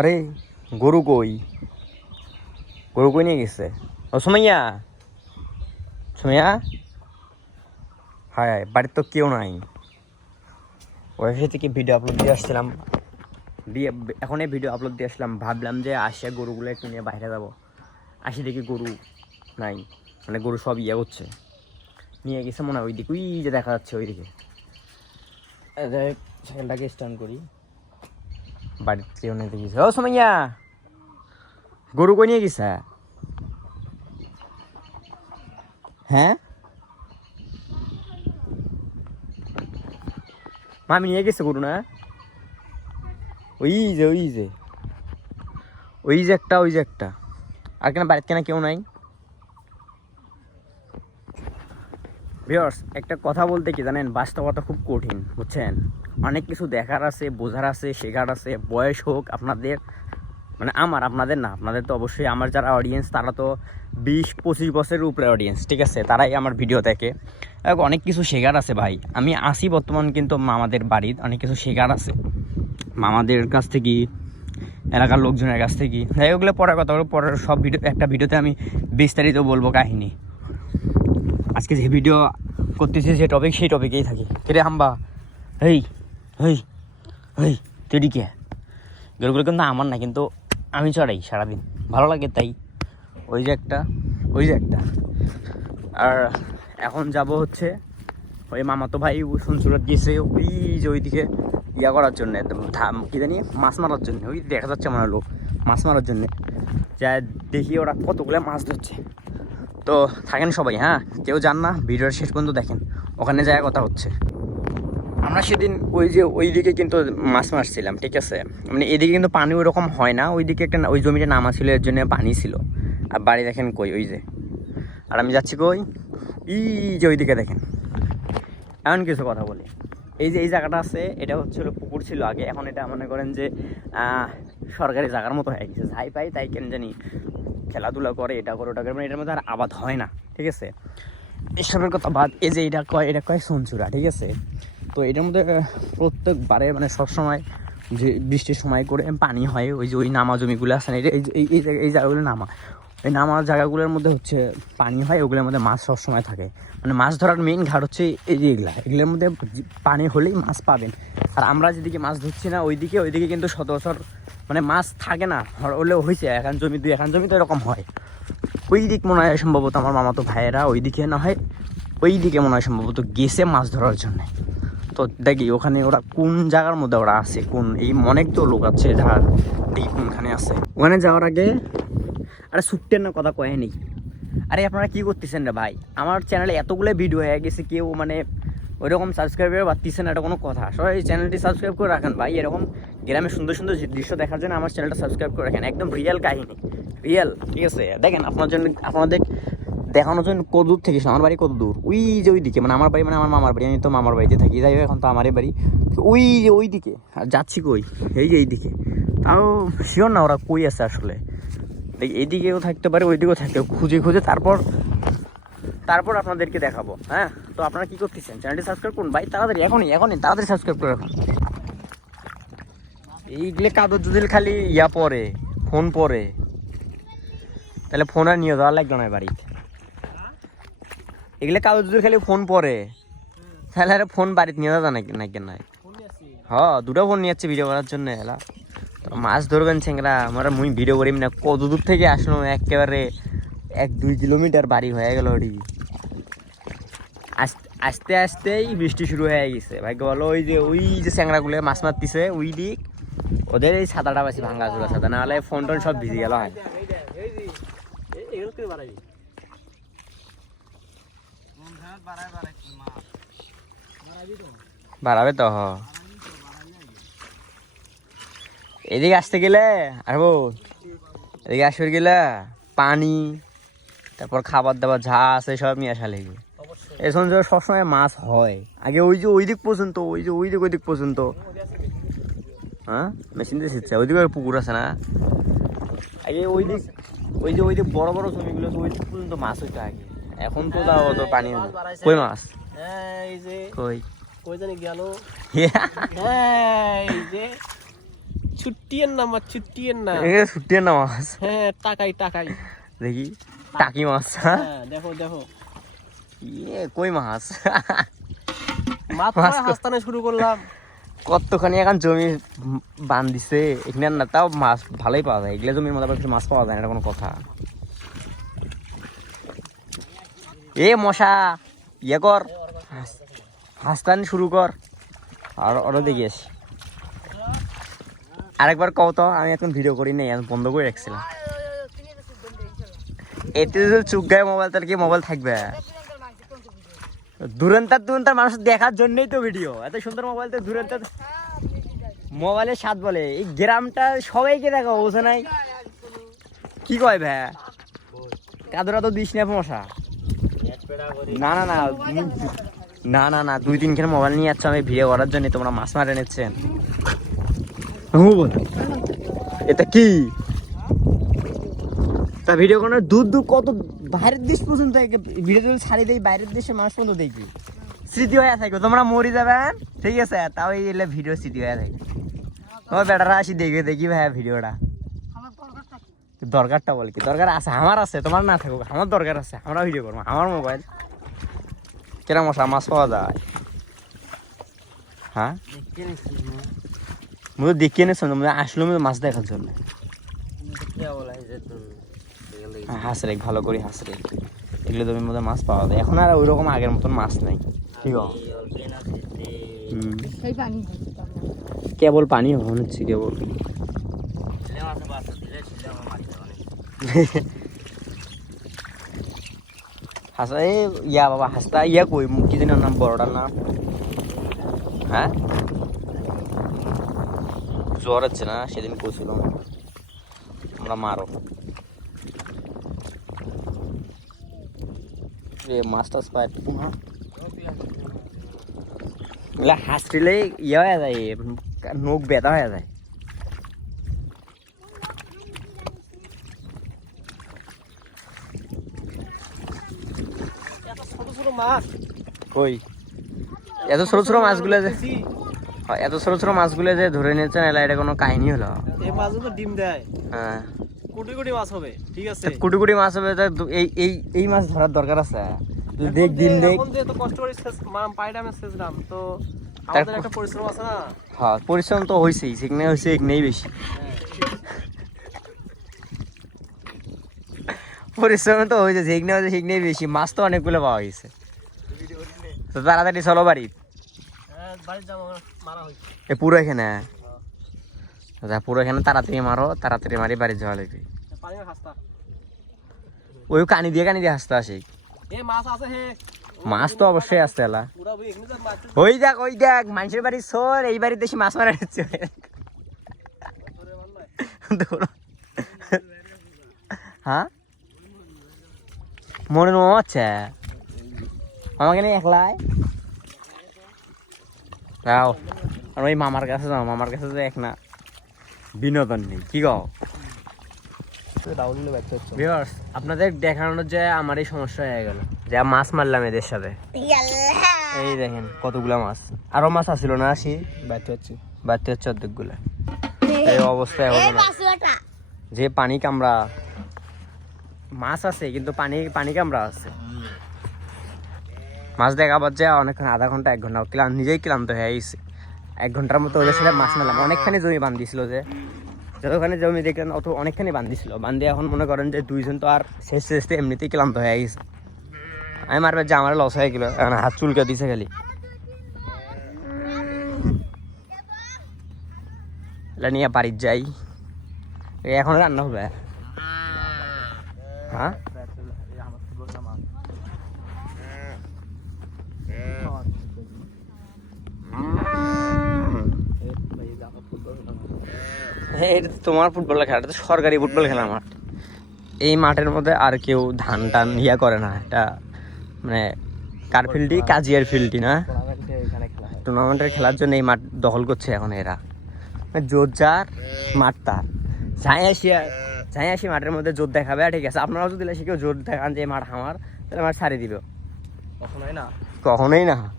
আরে, গরু কই? গরু কই নিয়ে গেছে? ও, সুমাইয়া। সুমাইয়া? হায় বাড়ির তো কেউ নাই। ওয়েবসাইট থেকে ভিডিও আপলোড দিয়ে আসছিলাম। দিয়ে, এখন এই ভিডিও আপলোড দিয়ে আসলাম ভাবলাম যে আসে গরুগুলো একটু নিয়ে বাইরে যাব। আসি দেখি গরু নাই। মানে গরু সব ইয়ে হচ্ছে নিয়ে গেছে মনে হয় ওই দিকে ওই যে দেখা যাচ্ছে ওই দিকে সাইকেলটাকে স্টার্ন করি। বাড়ির কেউ নেই দেখিস ও সুমাইয়া, গরু কই নিয়ে গেছে? হ্যাঁ? মামি নিয়ে গেছে গরু না? ওই যে ওই যে। ওই যে একটা, ওই যে একটা। আর কেন বাড়িতে কেন কেউ নাই? ভিওর্স একটা কথা বলতে কি জানেন? বাস্তবতা খুব কঠিন, বুঝছেন? অনেক কিছু দেখার আছে, বোঝার আছে, শেখার আছে, বয়স হোক, আপনাদের মানে আমার, আপনাদের না, আপনাদের তো অবশ্যই, আমার যারা অডিয়েন্স তারা তো বিশ, পঁচিশ বছরের উপরে অডিয়েন্স ঠিক আছে? তারাই আমার ভিডিও দেখে। অনেক কিছু শেখার আছে ভাই। আমি আসি বর্তমান কিন্তু মামাদের বাড়ির, অনেক কিছু শেখার আছে। মামাদের কাছ থেকে, এলাকার লোকজনের কাছ থেকে। যাই ওগুলো পরের কথা পরের সব ভিডিও একটা ভিডিওতে আমি বিস্তারিত বলব কাহিনী। আজকে যে ভিডিও করতেছি যে টপিক সেই টপিকেই থাকি। কেরে হাম্বা? হেই হেই হেই, তুই কে গরুগুলো কিন্তু আমার না, কিন্তু আমি চড়াই সারাদিন। ভালো লাগে তাই। ওই যে একটা, ওই যে একটা। আর এখন যাব হচ্ছে ওই মামাতো ভাই শুনসুরত গিয়েছে, ওই যে ওইদিকে ইয়া করার জন্য কি জানি, মাছ মারার জন্য। ওই দেখা যাচ্ছে আমার লোক মাছ মারার জন্য। যা দেখি ওরা কতগুলো মাছ ধরছে। তো থাকেন সবাই হ্যাঁ? কেউ যান না, ভিডিওর শেষ পর্যন্ত দেখেন। ওখানে যায় কথা হচ্ছে। আমরা সেদিন ওই যে ওই দিকে কিন্তু মাছ মারছিলাম, ঠিক আছে? মানে এদিকে কিন্তু পানি ওরকম হয় না, ওইদিকে একটা ওই জমিটা নামা ছিল, এর জন্য পানি ছিল। আর বাড়ি দেখেন কই, ওই যে। আর আমি যাচ্ছি কই? ই যে ওইদিকে দেখেন। এমন কিছু কথা বলি। এই যে এই জায়গাটা আছে, এটা হচ্ছিল পুকুর ছিল আগে, এখন এটা মনে করেন যে সরকারি জায়গার মতো হয়ে গেছে। যাই পাই, তাই কেন জানি খেলাধুলা করে, এটা করে, ওটা করে মানে এটার মধ্যে আর আবাদ হয় না, ঠিক আছে? এসবের কথা বাদ, এই যে এটা কয় এটা কয় সঞ্চুরা ঠিক আছে? তো এটার মধ্যে প্রত্যেকবারে মানে সবসময় যে বৃষ্টির সময় করে পানি হয়, ওই যে ওই নামা জমিগুলো আছে না, এই এই এই জায়গা- এই জায়গাগুলো নামা। এই নামা জায়গাগুলোর মধ্যে হচ্ছে পানি হয়, ওগুলোর মধ্যে মাছ সবসময় থাকে। মানে মাছ ধরার মেইন ঘাট হচ্ছে এই যে এগুলা। এগুলোর মধ্যে পানি হলেই মাছ পাবেন। আর আমরা যেদিকে মাছ ধরছি না, ওইদিকে ওইদিকে কিন্তু বছর মানে মাছ থাকে না হলেও হয়েছে এখন জমি দুই, এখন জমি তো এরকম হয়। ওই দিক মনে হয় সম্ভবত আমার মামাতো ভাইয়েরা ওই দিকে না হয়, ওই দিকে মনে হয় সম্ভবত গেছে মাছ ধরার জন্য। তো দেখি ওখানে ওরা কোন জায়গার মধ্যে ওরা আছে, কোন, এই অনেক তো লোক আছে যারা দেখি কোনখানে আছে। ওখানে যাওয়ার আগে, আরে সুট্টের না কথা কয়ে নেই। আরে আপনারা কি করতেছেন রে ভাই? আমার চ্যানেলে এতগুলো ভিডিও হয়ে গেছে, কেউ মানে ওইরকম সাবস্ক্রাইবার পাচ্ছেন না, এটা কোনো কথা। সবাই এই চ্যানেলটি সাবস্ক্রাইব করে রাখেন ভাই, এরকম গ্রামে সুন্দর সুন্দর দৃশ্য দেখার জন্য আমার চ্যানেলটা সাবস্ক্রাইব করে রাখেন। একদম রিয়েল কাহিনী। রিয়েল ঠিক আছে? দেখেন, আপনার জন্য আপনাদের দেখানোর জন্য কত দূর থেকে আমার বাড়ি কত দূর? ওই যে ওই দিকে মানে আমার বাড়ি মানে আমার মামার বাড়ি, আমি তো মামার বাড়িতে থাকি। যাই এখন তো আমারই বাড়ি। ওই যে ওই দিকে, আর যাচ্ছি কই? এই যে এই দিকে। তাও শিওর না ওরা কই আছে আসলে? এইদিকেও থাকতে পারে, ওইদিকেও থাকতে। খুঁজে খুঁজে তারপর তারপর আপনাদেরকে দেখাবো হ্যাঁ? তো আপনারা কী করতেছেন? চ্যানেলটি সাবস্ক্রাইব করুন। ভাই, তাড়াতাড়ি, এখনই এখনই, তাড়াতাড়ি সাবস্ক্রাইব করে রাখুন। এইগুলো কাগজ যদি খালি ইয়া পরে, ফোন পরে। তাহলে ফোন আর নিয়ে যাওয়া লাগবে না বাড়িতে। এগুলো কাগজ যদি খালি ফোন পরে। তাহলে আর ফোন বাড়িতে নিয়ে যাওয়া নাকি নাকি নাই হ, দুটো ফোন নিয়ে যাচ্ছে ভিডিও করার জন্য তো মাছ ধরবেন ছেংরা, আমরা মুই ভিডিও করিম না, কত দূর থেকে আসলো একেবারে এক দুই কিলোমিটার বাড়ি হয়ে গেল ওটি আস- আস্তে, আস্তেই বৃষ্টি শুরু হয়ে গেছে। ভাগ্য বলো ওই যে ওই যে চ্যাংরাগুলো মাছ মারতিছে, ওই দিক। ওদের এই সাদাটা বেশি ভাঙ্গা চুলা সাদা নাহলে ফোন টোন সব ভিজে গেল হয়। বাড়াবে তো এদিকে আসতে গেলে আসব এদিকে আসতে গেলে পানি তারপর খাবার দাবার যা আছে সব নিয়ে আসা এই সময় সবসময় মাছ হয়। আগে ওই যে ওই দিক পর্যন্ত ওই যে ওই দিক ওই দিক পর্যন্ত। হ্যাঁ মেশিন দিয়ে ওইদিকে পুকুর আছে না? আগে ওই দিক ওই যে ওই দিক বড় বড় জমিগুলো ওই পর্যন্ত মাছ হইতো আগে। এখন তো তাও অত পানি হয় কই মাছ? এই যে কই? কই জানি গেল। এই যে ছুটিয়েন না মাছ ছুটিয়েন না। এখানে ছুটি না মাছ? হ্যাঁ টাকাই টাকাই। দেখি টাকি মাছ হ্যাঁ? হ্যাঁ দেখো দেখো। ইয়ে কই মাছ? মাছ কো- শুরু করলাম। কতখানি এখন জমি বান দিছে এখানে না তাও মাছ ভালোই পাওয়া যায় এগুলো জমির মধ্যে আবার কিছু মাছ পাওয়া যায় না এটা কোনো কথা এ মশা ইয়ে কর হাস- হাসতানি শুরু কর আর ওরা দেখে আসি আরেকবার কও তো আমি এখন ভিডিও করি নাই আমি বন্ধ করে রাখছিলাম এতে যদি চুপ গায়ে মোবাইল তার কি মোবাইল থাকবে দুরন্তার দুরন্তার মানুষ দেখার জন্যই তো ভিডিও এত সুন্দর মোবাইল তো দুরন্তার মোবাইলের স্বাদ বলে। এই গ্রামটা সবাইকে দেখা, বোঝে নাই? কি কয় ভাই কাদরা তো দিস না মশা। না না না না না না, দুই তিনখানে মোবাইল নিয়ে যাচ্ছ, আমি ভিডিও করার জন্য তোমরা মাছ মারে নিচ্ছেন এটা কি? তা ভিডিও করার দূর দূর কত বাইরের দেশ পর্যন্ত ভিডিও ছাড়ি দেই বাইরের দেশে মানুষ পর্যন্ত দেখবি স্মৃতি হয়ে থাকবে তোমরা মরি যাবেন ঠিক আছে? তাও এলে ভিডিও স্মৃতি হয়ে থাকবে। ও বেটারা আসি দেখবে দেখি ভাই ভিডিওটা দরকারটা বল কি? দরকার আছে আমার আছে তোমার না থাকুক আমার দরকার আছে আমরা ভিডিও করব আমার মোবাইল কেরাম মশা মাছ পাওয়া যায়? হ্যাঁ? তো দেখিয়ে নিয়েছো না আসলো মাছ দেখার জন্য। হ্যাঁ, হাঁস রেখ ভালো করি হাঁস রেখ। এগুলো জমির মধ্যে মাছ পাওয়া যায়। এখন আর ওই রকম আগের মতন মাছ নাই। ঠিক। কেবল পানি মনে হচ্ছে কেবল। হাসা এ ইয়া বাবা হাসতা ইয়া কই? কি যেন নাম বড়টার নাম। হ্যাঁ? জ্বর হচ্ছে না? সেদিন কইছিলাম। আমরা মারো পায়। হ্যাঁ এগুলা হাসলে ইয়ে যায় নখ ব্যথা হয়ে যায়। এত ছোট ছোট মাছ। কই? এত ছোট ছোট মাছগুলো যে এত ছোট ছোট মাছগুলো যে ধরে নিয়েছেন এলা এটা কোনো কাহিনী হলো এই মাছগুলো ডিম দেয়। হ্যাঁ কোটি কোটি মাছ হবে ঠিক আছে? কুটি কুটি মাছ হবে এই এই এই মাছ ধরার দরকার আছে। দেখ দিন দেখ। এখন কষ্ট করে শেষ মাম পাইডামে শেষ দাম তো আমাদের একটা পরিশ্রম আছে না? হ্যাঁ পরিশ্রম তো হয়েছেই সেখানে হয়েছে এখানেই বেশি। পরিশ্রম তো হয়েছে সেখানে হয়েছে সেখানেই বেশি। মাছ তো অনেকগুলো পাওয়া গেছে। তো তাড়াতাড়ি চলো বাড়ি। হ্যাঁ এ পুরো এখানে। পুরো এখানে তাড়াতাড়ি মারো তাড়াতাড়ি মারি বাড়ি যাওয়া লাগবে। ওই কানি দিয়ে কানি দিয়ে হাসতে আসে এ মাছ আছে হে। মাছ তো অবশ্যই আসতে এলা। ওই দেখ ওই দেখ মানুষের বাড়ি সোর এই বাড়িতে দেশি মাছ মারা হচ্ছে। হ্যাঁ? মনে নয় হচ্ছে। আমাকে নিয়ে একলাই। আর ওই মামার কাছে যাও মামার কাছে যে এক না। বিনোদন নেই কি গাও হচ্ছে ভিউয়ার্স আপনাদের দেখানোর যে আমার এই সমস্যা হয়ে গেল। যা মাছ মারলাম এদের সাথে। এই দেখেন কতগুলা মাছ। আরও মাছ আসছিল না আসি ব্যর্থ হচ্ছে। বাড়তে হচ্ছে অর্ধেকগুলা। এই অবস্থা এখন এই যে পানি কামড়া মাছ আছে কিন্তু পানি পানি কামড়া আছে। মাছ দেখাবার যে অনেকক্ষণ আধা ঘণ্টা এক ঘণ্টা ক্লাম নিজেই ক্লান্ত হয়ে গেছে এক ঘণ্টার মতো ওদের সাথে মাছ মেলাম অনেকখানি জমি বান্ধিছিল যে। যতখানি জমি দেখলেন অত অনেকখানি বান্ধিছিল বান্ধে এখন মনে করেন যে দুইজন তো আর শেষ শেষতে এমনিতেই ক্লান্ত হয়ে গেছে। আমি মারবার যে আমার লস হয়ে গেল, এখন হাত চুলকে দিছে খালি। নিয়ে বাড়ির যাই। এখন রান্না হবে। হ্যাঁ? হ্যাঁ, এটা তোমার ফুটবল খেলা এটা তো সরকারি ফুটবল খেলা মাঠ। এই মাঠের মধ্যে আর কেউ ধান টান ইয়া করে না। এটা মানে কার ফিল্ডই? কাজিয়ার ফিল্ডই না? টুর্নামেন্টের খেলার জন্য এই মাঠ দখল করছে এখন এরা। মানে জোর যার মাঠ তার। যাই আসি যাই আসি মাঠের মধ্যে জোর দেখাবে ঠিক আছে। আপনারাও যদি এসে কেউ জোর দেখান যে মাঠ আমার তাহলে মাঠ ছাড়িয়ে দিবে। কখনোই না। কখনোই না।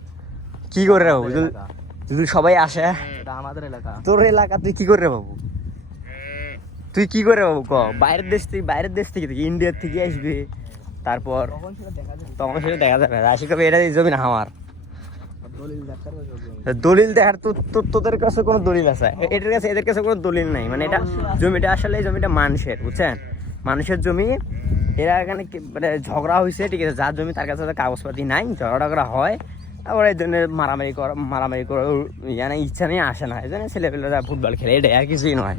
কি করে রে বাবু? যদি- সবাই আসে এটা আমাদের এলাকা। তোর এলাকা তুই কি করে রে বাবু? তুই কি করে বাবু ক? বাইরের দেশ থেকে বাইরের দেশ থেকে থেকে ইন্ডিয়ার থেকে আসবে। তারপর তখন সেটা দেখা যাবে। রাশি কবে এটা জমি না আমার। দলিল দেখার তো তোদের কাছে কোনো দলিল আছে? এটার কাছে এদের কাছে কোনো দলিল নাই। মানে এটা জমিটা আসলে জমিটা মানুষের বুঝছেন? মানুষের জমি এরা এখানে মানে ঝগড়া হয়েছে ঠিক আছে? যার জমি তার কাছে কাগজপাতি নাই ঝগড়া টগড়া হয়। তারপরে এই জন্য মারামারি করা মারামারি করে ইচ্ছা নিয়ে আসে না। এই জন্য ছেলেপেলেরা ফুটবল খেলে এটা আর কিছুই নয়।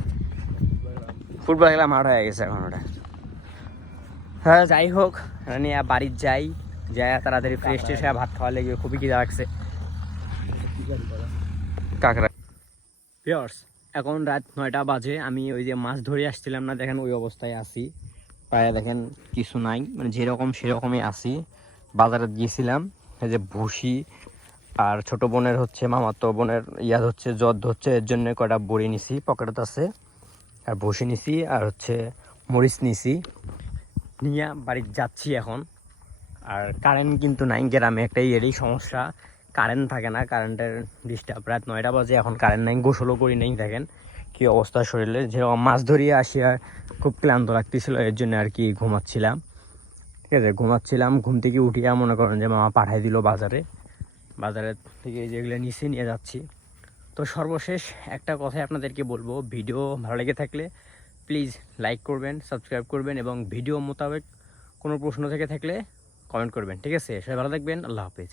ফুটবল খেলা মাঠ হয়ে গেছে এখন ওটা। হ্যাঁ যাই হোক নিয়ে বাড়ির যাই। যাই তাড়াতাড়ি ফ্রেশ ট্রেশ হয়ে ভাত খাওয়া লেগে খুবই খিদা লাগছে। কাঁকড়া। পিয়ার্স এখন রাত নয়টা বাজে। আমি ওই যে মাছ ধরে আসছিলাম না, দেখেন ওই অবস্থায় আছি। প্রায় দেখেন কিছু নাই মানে যেরকম সেরকমই আছি। বাজারে গিয়েছিলাম এই যে ভুসি আর ছোট বোনের হচ্ছে, মামাতো বোনের ইয়াদ হচ্ছে জ্বর হচ্ছে, এর জন্য কটা বড়ি নিছি, পকেটত আছে। আর ভুসি নিছি, আর হচ্ছে মরিচ নিছি। নিয়ে বাড়ি যাচ্ছি এখন। আর কারেন্ট কিন্তু নাই, গ্রামে একটা এরই সমস্যা। কারেন্ট থাকে না কারেন্টের ডিস্টার্ব রাত নয়টা বাজে, এখন কারেন্ট নাই, গোসলও করি নাই, দেখেন। কি অবস্থা শরীরে, যেরকম মাছ ধরিয়ে আসি আর খুব ক্লান্ত লাগতেছিল, এর জন্য আর কি ঘুমাচ্ছিলাম। ঠিক আছে, ঘুমাচ্ছিলাম, ঘুম থেকে উঠিয়া মনে করেন যে মামা পাঠাই দিল বাজারে। বাজারের থেকে যেগুলো নিচে নিয়ে যাচ্ছি। তো সর্বশেষ একটা কথাই আপনাদেরকে বলব, ভিডিও ভালো লেগে থাকলে প্লিজ লাইক করবেন সাবস্ক্রাইব করবেন এবং ভিডিও মোতাবেক কোনো প্রশ্ন থেকে থাকলে কমেন্ট করবেন, ঠিক আছে? সবাই ভালো থাকবেন, আল্লাহ হাফিজ।